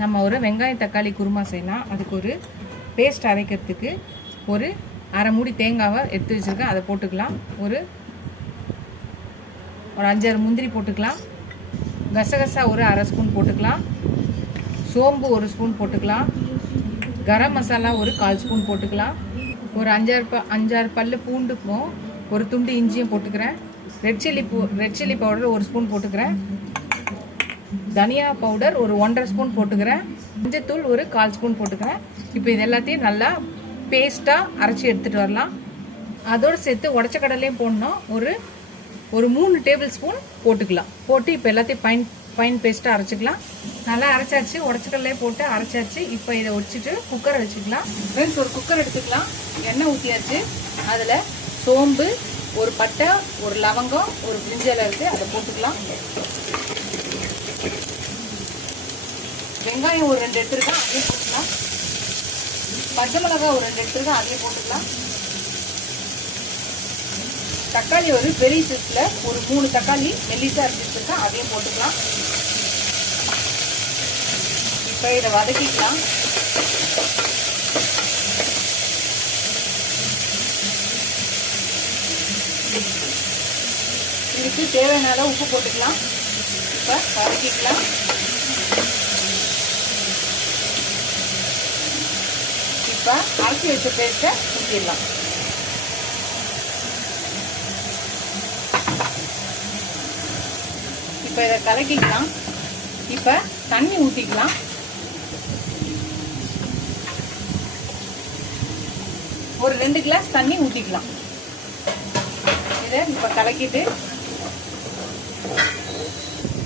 நம்ம ஒரு வெங்காயம் தக்காளி குருமா செய்யலாம். அதுக்கு ஒரு பேஸ்ட் அரைக்கிறதுக்கு ஒரு அரை மூடி தேங்காவை எடுத்து வச்சுருக்கேன், அதை போட்டுக்கலாம். ஒரு 5-6 முந்திரி போட்டுக்கலாம். கசகசா ஒரு அரை ஸ்பூன் போட்டுக்கலாம். சோம்பு ஒரு ஸ்பூன் போட்டுக்கலாம். கரம் மசாலா ஒரு 1/4 ஸ்பூன் போட்டுக்கலாம். ஒரு 5-6 பல்லு பூண்டுக்கும் ஒரு துண்டு இஞ்சியும் போட்டுக்கிறேன். ரெட் சில்லி பவுடர் ஒரு ஸ்பூன் போட்டுக்கிறேன். தனியா பவுடர் ஒரு 1.5 ஸ்பூன் போட்டுக்கிறேன். மஞ்சத்தூள் ஒரு 1/4 ஸ்பூன் போட்டுக்கிறேன். இப்போ இது எல்லாத்தையும் நல்லா பேஸ்ட்டாக அரைச்சி எடுத்துகிட்டு வரலாம். அதோடு சேர்த்து உடச்ச கடலையும் போடணும். ஒரு 3 டேபிள் ஸ்பூன் போட்டுக்கலாம். போட்டு இப்போ எல்லாத்தையும் ஃபைன் பேஸ்ட்டாக அரைச்சிக்கலாம். நல்லா அரைச்சாச்சு, உடச்ச கடலையே போட்டு அரைச்சாச்சு. இப்போ இதை வச்சுட்டு குக்கரை வச்சுக்கலாம். ஃப்ரெண்ட்ஸ், ஒரு குக்கர் எடுத்துக்கலாம். எண்ணெய் ஊற்றியாச்சு. அதில் சோம்பு, ஒரு பட்டை, ஒரு லவங்கம், ஒரு பிரிஞ்சில இருக்குது, அதை போட்டுக்கலாம். வெங்காயம் ஒரு 2 எடுத்துருக்கேன், அதையும் போட்டுக்கலாம். பச்சை மிளகாய் ஒரு 2 எடுத்துருக்கேன், அதையும் போட்டுக்கலாம். தக்காளி ஒரு பெரிய சைஸில் ஒரு 3 தக்காளி மெல்லிசாக அரைச்சி வச்சுருக்கேன், அதையும் போட்டுக்கலாம். இப்போ இதை வதக்கிக்கலாம். இதுக்கு தேவையான அளவு உப்பு போட்டுக்கலாம். இப்போ வதக்கிக்கலாம். இப்போ அரைச்சி வச்ச பேஸ்ட்டை ஊற்றிடலாம். இப்போ இதை கலக்கிக்கலாம். இப்போ தண்ணி ஊற்றிக்கலாம். ஒரு 2 கிளாஸ் தண்ணி ஊற்றிக்கலாம். இதை இப்போ கலக்கிட்டு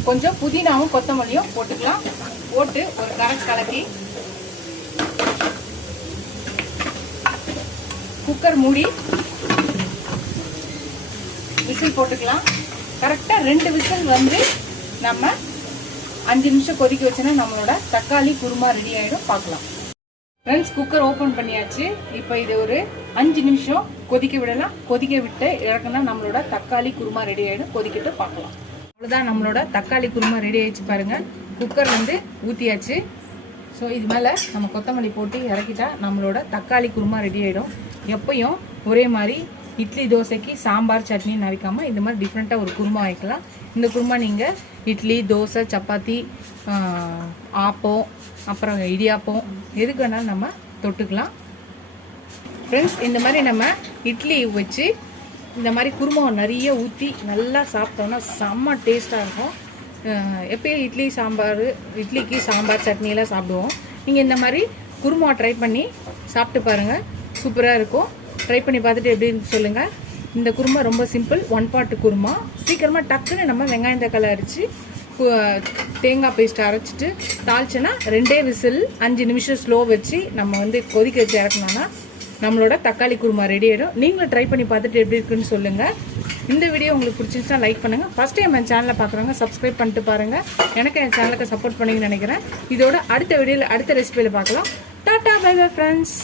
கொஞ்சம் புதினாவும் கொத்தமல்லியும் போட்டுக்கலாம். போட்டு ஒரு கலக்கி குக்கர் மூடி விசில் போட்டுக்கலாம். கரெக்டாக 2 விசில் வந்து நம்ம 5 நிமிஷம் கொதிக்க வச்சோன்னா நம்மளோட தக்காளி குருமா ரெடி ஆகிடும். பார்க்கலாம். ஃப்ரெண்ட்ஸ், குக்கர் ஓப்பன் பண்ணியாச்சு. இப்போ இது ஒரு 5 நிமிஷம் கொதிக்க விடலாம். கொதிக்க விட்டு இறக்குனா நம்மளோட தக்காளி குருமா ரெடி ஆகிடும். கொதிக்கிட்டு பார்க்கலாம். அவ்வளோதான், நம்மளோட தக்காளி குருமா ரெடி ஆகிடுச்சு. பாருங்கள், குக்கர் வந்து ஊற்றியாச்சு. ஸோ இது மேலே நம்ம கொத்தமல்லி போட்டு இறக்கிட்டா நம்மளோட தக்காளி குருமா ரெடி ஆகிடும். எப்பயும் ஒரே மாதிரி இட்லி தோசைக்கு சாம்பார் சட்னி நரைக்காமல் இந்த மாதிரி டிஃப்ரெண்ட்டாக ஒரு குருமா வைக்கலாம். இந்த குருமா நீங்கள் இட்லி, தோசை, சப்பாத்தி, ஆப்பம், அப்புறம் இடியாப்பம் எதுக்கு வேணாலும் நம்ம தொட்டுக்கலாம். ஃப்ரெண்ட்ஸ், இந்த மாதிரி நம்ம இட்லி வச்சு இந்த மாதிரி குருமாவை நிறைய ஊற்றி நல்லா சாப்பிட்டோன்னா செம்ம டேஸ்ட்டாக இருக்கும். எப்பயும் இட்லிக்கு சாம்பார் சட்னியெல்லாம் சாப்பிடுவோம். நீங்கள் இந்த மாதிரி குருமா ட்ரை பண்ணி சாப்பிட்டு பாருங்கள், சூப்பராக இருக்கும். ட்ரை பண்ணி பார்த்துட்டு எப்படி இருக்கு சொல்லுங்கள். இந்த குருமா ரொம்ப சிம்பிள், 1 பாட் குருமா. சீக்கிரமாக டக்குன்னு நம்ம வெங்காயம் தக்காளி அரைச்சி தேங்காய் பேஸ்ட் அரைச்சிட்டு தாளிச்சோன்னா 2 விசில் 5 நிமிஷம் ஸ்லோ வச்சு நம்ம வந்து கொதிக்க வச்சு இறக்கணும்னா நம்மளோட தக்காளி குருமா ரெடி ஆகிடும். நீங்களும் ட்ரை பண்ணி பார்த்துட்டு எப்படி இருக்குன்னு சொல்லுங்கள். இந்த வீடியோ உங்களுக்கு பிடிச்சிருந்துச்சுன்னா லைக் பண்ணுங்கள். ஃபஸ்ட் டைம் என் சேனலை பார்க்குறவங்க சப்ஸ்கிரைப் பண்ணிட்டு பாருங்கள். எனக்கு என் சேனலுக்கு சப்போர்ட் பண்ணிங்கன்னு நினைக்கிறேன். இதோட அடுத்த வீடியோவில் அடுத்த ரெசிபியில் பார்க்கலாம். Tata, bye bye friends.